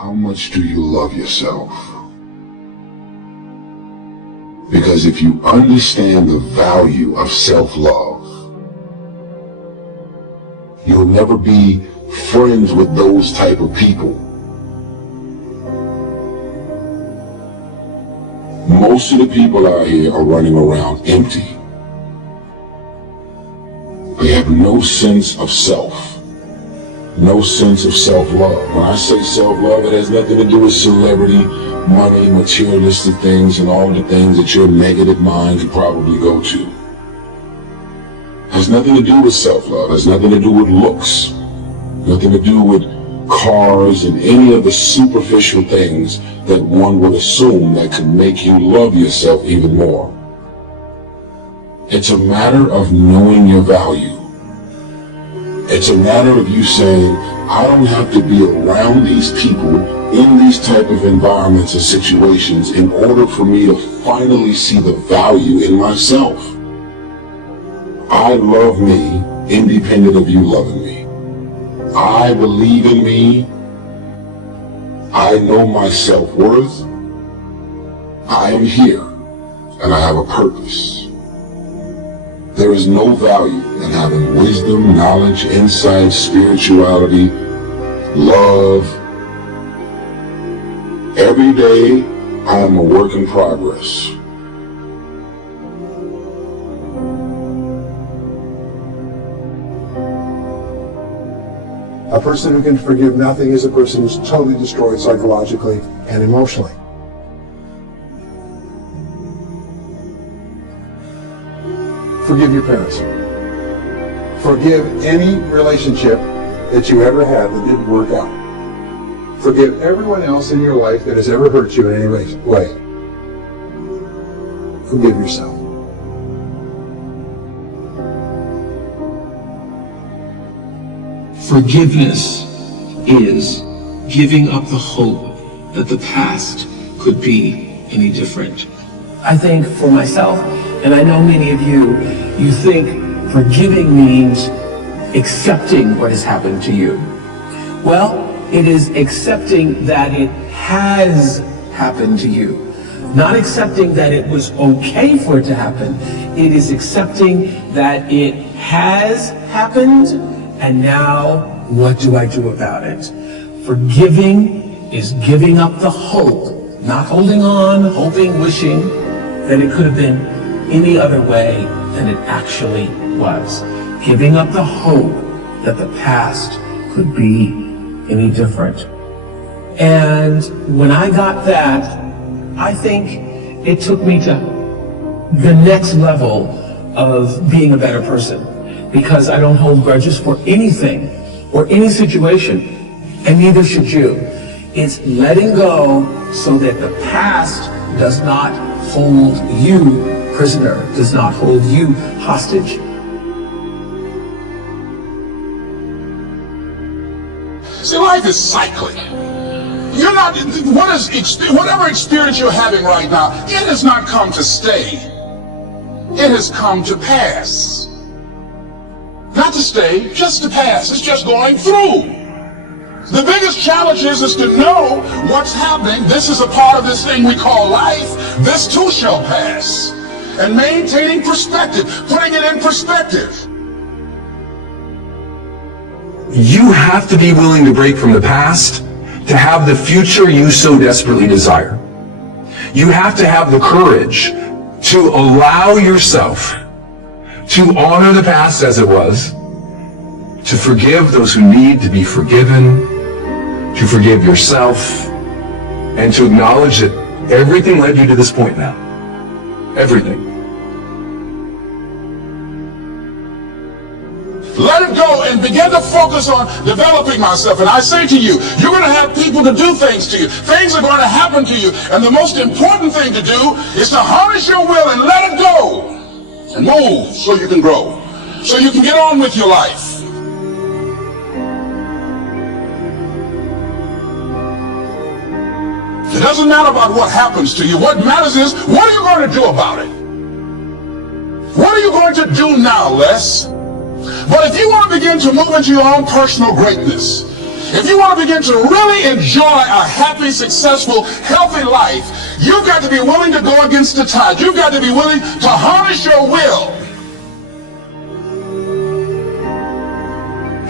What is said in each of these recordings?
how much do you love yourself? Because if you understand the value of self-love, you'll never be friends with those type of people. Most of the people out here are running around empty. They have no sense of self, no sense of self-love. When I say self-love, it has nothing to do with celebrity, money, materialistic things, and all the things that your negative mind could probably go to. It has nothing to do with self-love. It has nothing to do with looks, nothing to do with cars and any of the superficial things that one would assume that could make you love yourself even more. It's a matter of knowing your value. It's a matter of you saying, I don't have to be around these people in these type of environments or situations in order for me to finally see the value in myself. I love me independent of you loving me. I believe in me. I know my self-worth. I am here and I have a purpose. There is no value in having wisdom, knowledge, insight, spirituality, love. Every day, I am a work in progress. A person who can forgive nothing is a person who's totally destroyed psychologically and emotionally. Forgive your parents. Forgive any relationship that you ever had that didn't work out. Forgive everyone else in your life that has ever hurt you in any way. Forgive yourself. Forgiveness is giving up the hope that the past could be any different. I think for myself, and I know many of you, you think forgiving means accepting what has happened to you. Well, it is accepting that it has happened to you. Not accepting that it was okay for it to happen. It is accepting that it has happened, and now what do I do about it? Forgiving is giving up the hope, not holding on, hoping, wishing that it could have been any other way than it actually was. Giving up the hope that the past could be any different. And when I got that, I think it took me to the next level of being a better person, because I don't hold grudges for anything or any situation, and neither should you. It's letting go so that the past does not hold you prisoner, does not hold you hostage. See, life is cyclic. You're not, whatever experience you're having right now, it has not come to stay. It has come to pass. Not to stay, just to pass. It's just going through. The biggest challenge is to know what's happening. This is a part of this thing we call life. This too shall pass. And maintaining perspective, putting it in perspective. You have to be willing to break from the past to have the future you so desperately desire. You have to have the courage to allow yourself to honor the past as it was, to forgive those who need to be forgiven, to forgive yourself, and to acknowledge that everything led you to this point now. Everything. Let it go and begin to focus on developing myself. And I say to you, you're going to have people to do things to you. Things are going to happen to you. And the most important thing to do is to harness your will and let it go. And move so you can grow. So you can get on with your life. It doesn't matter about what happens to you. What matters is, what are you going to do about it? What are you going to do now, Les? But if you want to begin to move into your own personal greatness, If you want to begin to really enjoy a happy, successful, healthy life, you've got to be willing to go against the tide. You've got to be willing to harness your will.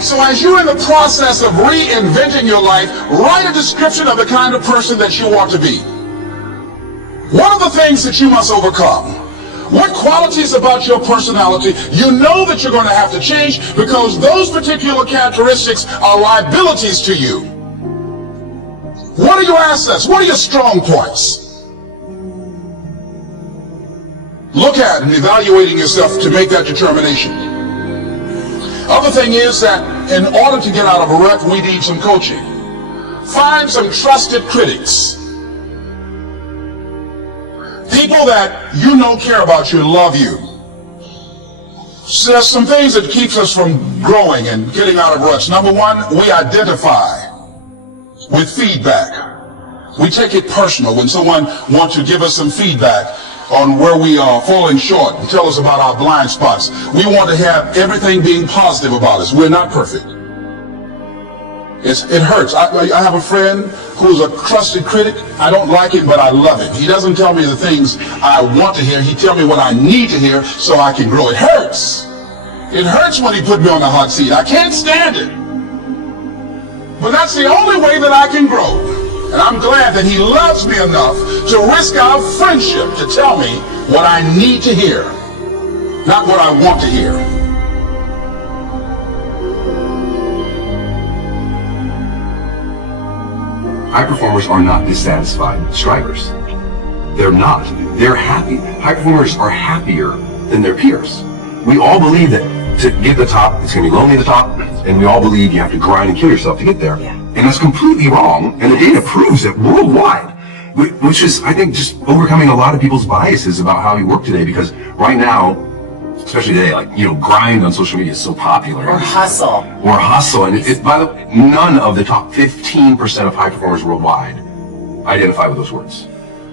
So as you're in the process of reinventing your life, write a description of the kind of person that you want to be. What are the things that you must overcome? What qualities about your personality you know that you're going to have to change because those particular characteristics are liabilities to you? What are your assets? What are your strong points? Look at and evaluating yourself to make that determination. Other thing is that in order to get out of a rut, we need some coaching. Find some trusted critics. People that you know care about you and love you. So there's some things that keeps us from growing and getting out of ruts. Number one, we identify with feedback. We take it personal when someone wants to give us some feedback on where we are falling short and tell us about our blind spots. We want to have everything being positive about us. We're not perfect. It hurts. I have a friend who's a trusted critic. I don't like him, but I love him. He doesn't tell me the things I want to hear. He tells me what I need to hear so I can grow. It hurts. It hurts when he put me on the hot seat. I can't stand it. But that's the only way that I can grow. And I'm glad that he loves me enough to risk our friendship to tell me what I need to hear, not what I want to hear. High performers are not dissatisfied strivers. They're not. They're happy. High performers are happier than their peers. We all believe that to get to the top, it's going to be lonely at the top, and we all believe you have to grind and kill yourself to get there. Yeah. And that's completely wrong, and the data proves it worldwide, which is, I think, just overcoming a lot of people's biases about how we work today, because right now, especially today, like, grind on social media is so popular. Or hustle. And by the way, none of the top 15% of high performers worldwide identify with those words.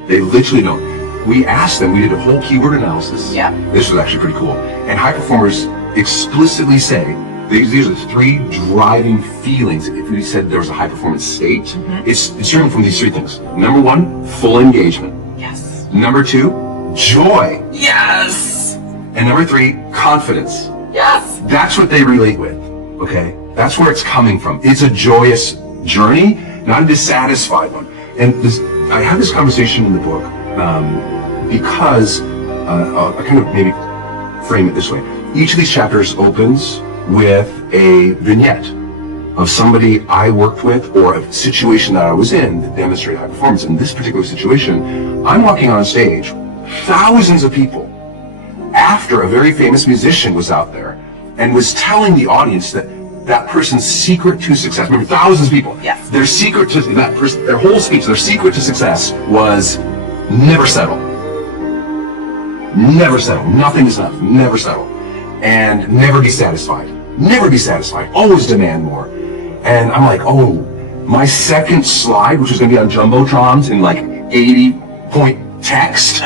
They literally don't. We asked them, we did a whole keyword analysis. Yeah. This was actually pretty cool. And high performers explicitly say, these are the three driving feelings. If we said there was a high performance state, it's driven from these three things. Number one, full engagement. Yes. Number two, joy. Yes. And number three, confidence. Yes. That's what they relate with, okay? That's where it's coming from. It's a joyous journey, not a dissatisfied one. And I had this conversation in the book because I'll kind of maybe frame it this way. Each of these chapters opens with a vignette of somebody I worked with or a situation that I was in that demonstrated high performance. In this particular situation, I'm walking on stage, thousands of people, after a very famous musician was out there and was telling the audience that that person's secret to success, remember, thousands of people, yes. Their secret to that person, their whole speech, their secret to success was never settle. Never settle. Nothing is enough. Never settle. And never be satisfied. Never be satisfied. Always demand more. And I'm like, oh, my second slide, which was going to be on Jumbotrons in like 80-point text,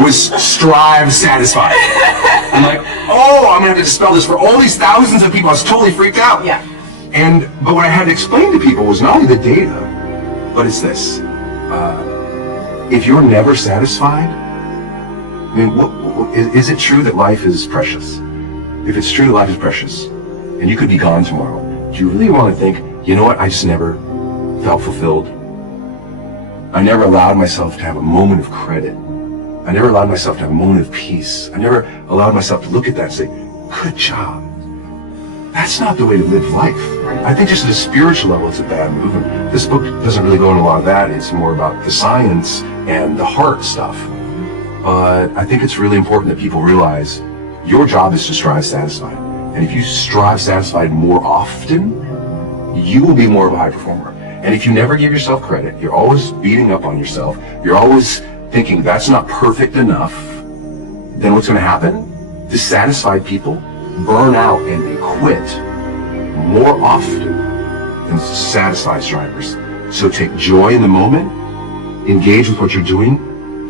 was strive satisfied. I'm like, oh, I'm going to have to dispel this for all these thousands of people. I was totally freaked out. Yeah. But what I had to explain to people was not only the data, but it's this. If you're never satisfied, I mean, is it true that life is precious? If it's true that life is precious, and you could be gone tomorrow, do you really want to think, you know what, I just never felt fulfilled? I never allowed myself to have a moment of credit. I never allowed myself to have a moment of peace. I never allowed myself to look at that and say, good job. That's not the way to live life. I think just at a spiritual level, it's a bad move. And this book doesn't really go into a lot of that. It's more about the science and the heart stuff. But I think it's really important that people realize your job is to strive satisfied. And if you strive satisfied more often, you will be more of a high performer. And if you never give yourself credit, you're always beating up on yourself, you're always thinking that's not perfect enough, then what's going to happen? Dissatisfied people burn out and they quit more often than satisfied strivers. So take joy in the moment, engage with what you're doing,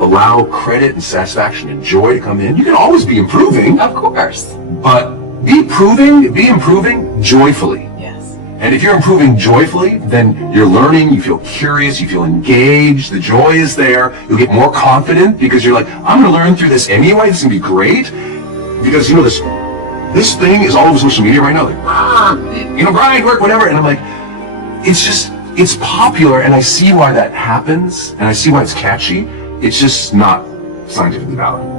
allow credit and satisfaction and joy to come in. You can always be improving. Of course. But be improving joyfully. Yes. And if you're improving joyfully, then you're learning, you feel curious, you feel engaged, the joy is there, you'll get more confident because you're like, I'm going to learn through this anyway, this is going to be great. Because, this thing is all over social media right now, like, grind, work, whatever. And I'm like, it's popular, and I see why that happens, and I see why it's catchy. It's just not scientifically valid.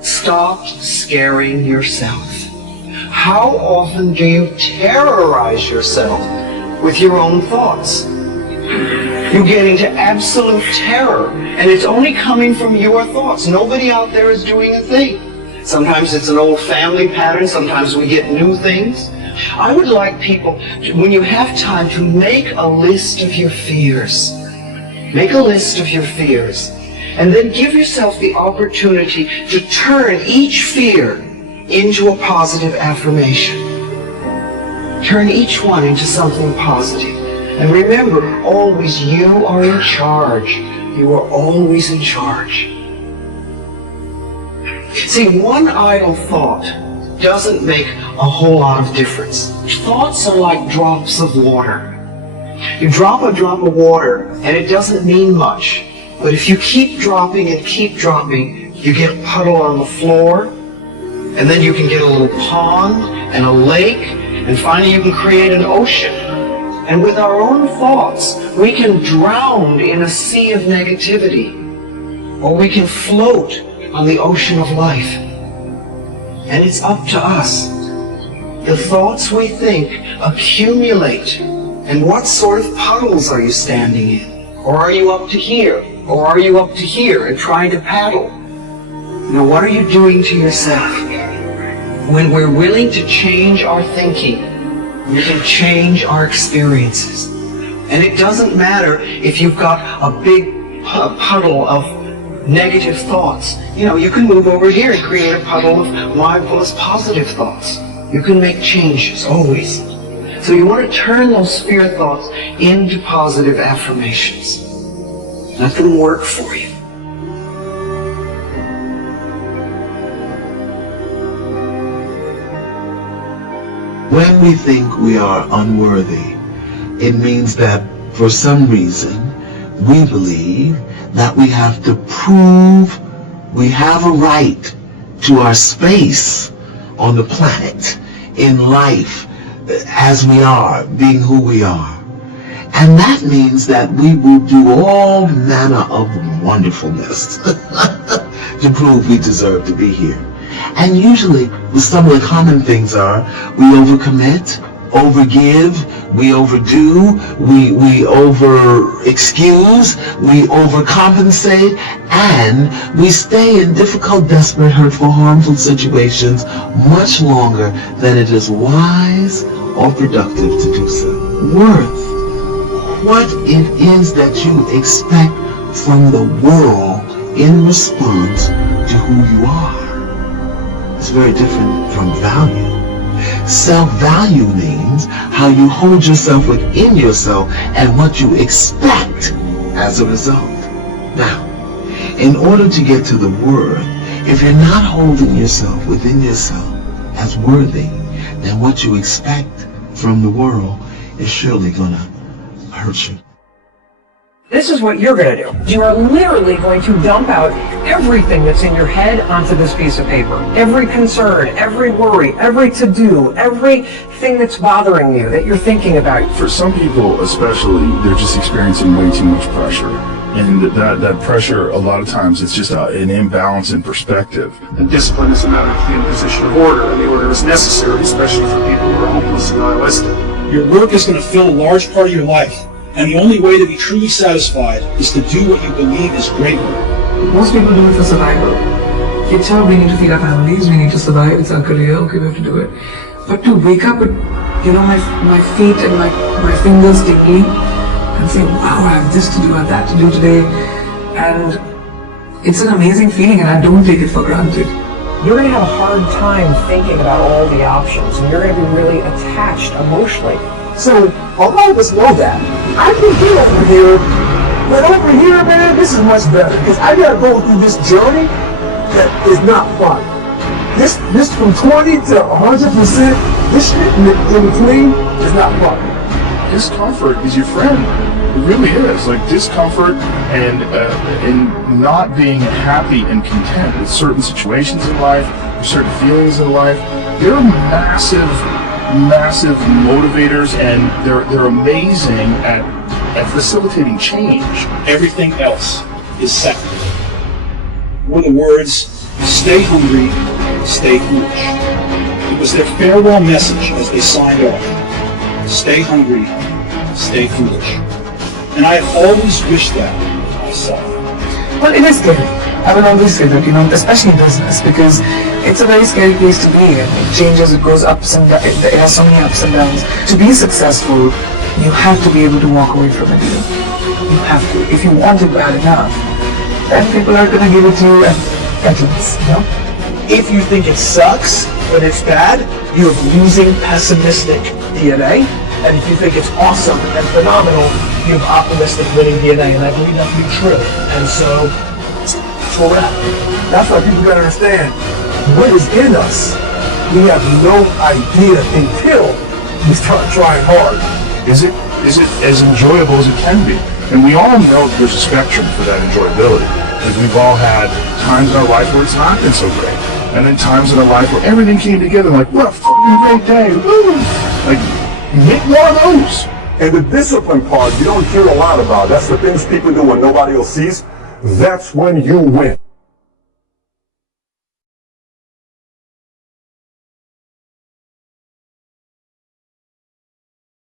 Stop scaring yourself. How often do you terrorize yourself with your own thoughts? You get into absolute terror, and it's only coming from your thoughts. Nobody out there is doing a thing. Sometimes it's an old family pattern, sometimes we get new things. I would like people, when you have time, to make a list of your fears. Make a list of your fears. And then give yourself the opportunity to turn each fear into a positive affirmation. Turn each one into something positive. And remember, always you are in charge. You are always in charge. See, one idle thought doesn't make a whole lot of difference. Thoughts are like drops of water. You drop a drop of water and it doesn't mean much. But if you keep dropping and keep dropping, you get a puddle on the floor, and then you can get a little pond and a lake, and finally you can create an ocean. And with our own thoughts, we can drown in a sea of negativity, or we can float on the ocean of life. And it's up to us. The thoughts we think accumulate. And what sort of puddles are you standing in? Or are you up to here? Or are you up to here and trying to paddle? Now, what are you doing to yourself? When we're willing to change our thinking, we can change our experiences. And it doesn't matter if you've got a big puddle of negative thoughts. You can move over here and create a puddle of mindfulness, positive thoughts. You can make changes, always. So you want to turn those fear thoughts into positive affirmations. Let them work for you. When we think we are unworthy, it means that for some reason we believe that we have to prove we have a right to our space on the planet, in life, as we are, being who we are. And that means that we will do all manner of wonderfulness to prove we deserve to be here. And usually, some of the common things are, we overcommit, overgive, we overdo, we over-excuse, we overcompensate, and we stay in difficult, desperate, hurtful, harmful situations much longer than it is wise or productive to do so. Worth. What it is that you expect from the world in response to who you are. It's very different from value. Self-value means how you hold yourself within yourself and what you expect as a result. Now, in order to get to the worth, if you're not holding yourself within yourself as worthy, then what you expect from the world is surely gonna hurt you. This is what you're going to do. You are literally going to dump out everything that's in your head onto this piece of paper. Every concern, every worry, every to-do, everything that's bothering you that you're thinking about. For some people especially, they're just experiencing way too much pressure. And that pressure, a lot of times, it's just an imbalance in perspective. And discipline is a matter of the imposition of order, and the order is necessary, especially for people who are hopeless and nihilistic. Your work is going to fill a large part of your life, and the only way to be truly satisfied is to do what you believe is great work. Most people do it for survival. It's how we need to feed our families, we need to survive, it's our career, okay, we have to do it. But to wake up with, my feet and my fingers tingling, and say, wow, I have this to do, I have that to do today, and it's an amazing feeling, and I don't take it for granted. You're going to have a hard time thinking about all the options, and you're going to be really attached emotionally. So, a lot of us know that. I can get over here But over here, man, this is much better because I gotta go through this journey that is not fun. This from 20 to 100%, this shit in between is not fun. Discomfort is your friend. It really is. Like discomfort and not being happy and content with certain situations in life, or certain feelings in life, they're massive motivators, and they're amazing at facilitating change. Everything else is secondary. Were the words, "Stay hungry, stay foolish." It was their farewell message as they signed off. Stay hungry, stay foolish. And I have always wished that of myself. Well, it is scary. I will always say that, especially business, because it's a very scary place to be in. It changes, it goes ups and downs, it has so many ups and downs. To be successful, you have to be able to walk away from it. You have to. If you want it bad enough, then people are going to give it to you at least, If you think it sucks when it's bad, you're losing pessimistic DNA. And if you think it's awesome and phenomenal, you have optimistic winning DNA. And I believe that to be true. And so, correct. That's why people gotta understand what is in us. We have no idea until we start trying hard. Is it as enjoyable as it can be? And we all know that there's a spectrum for that enjoyability. Like we've all had times in our life where it's not been so great. And then times in our life where everything came together like, what a fucking great day. Woo! Like, hit one of those. And the discipline part, you don't hear a lot about. That's the things people do when nobody else sees. That's when you win.